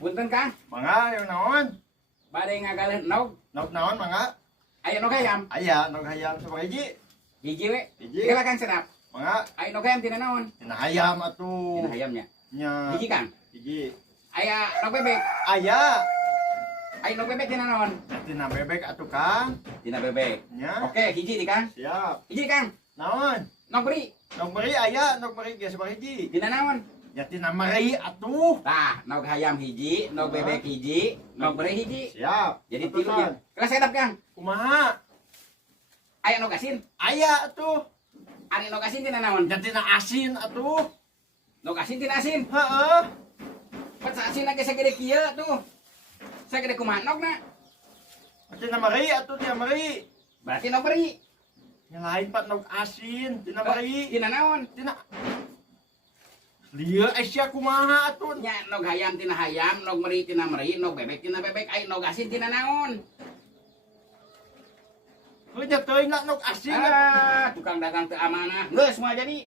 Punten Kang. Mangga yang naon? Bade ngagalih nog. Nog naon mangga? Aya nog hayam. Aya nog hayam sabaraha hiji? Hiji we. Hiji. Kira Kang sedap. Mangga Aya nog hayam tina naon? tina hayam atuh. Tina hayamnya. Nya. Hiji Kang. Hiji. Aya nog bebek. Aya Aya nog bebek tina naon? tina bebek atuh Kang. Tina bebek. Nya. Oke, hiji di Kang. Siap. Hiji Kang. Naon? Nog beri. Nog beri aya, nog beri ge sabaraha hiji? Tina naon? Ya tina meri atuh. Tah, nog hayam hiji, nog bebek hiji, nog beri hiji. Siap. Jadi Atusan. tilu ya. Kelas sedap Kang. Kumaha? Aya nog asin. Aya atuh. Ari nog asin tina naon? Ya tina asin atuh. Nog asin tina asin. Heeh. Pas asin lagi sagede kieu tuh. Sagede kumaha nogna? Tina meri atuh tina meri. Berarti nog beri. Yang lain pak nog asin, tina meri. Tina naon? Tina Lieu Asia kumaha atuh? Nya nog hayam tina hayam, nog meri tina meri, nog bebek tina bebek, ai nog asin tina naon? Heuh nya teuing na nog asin. Ah, tukang dagang teu amanah. Geus moal jadi.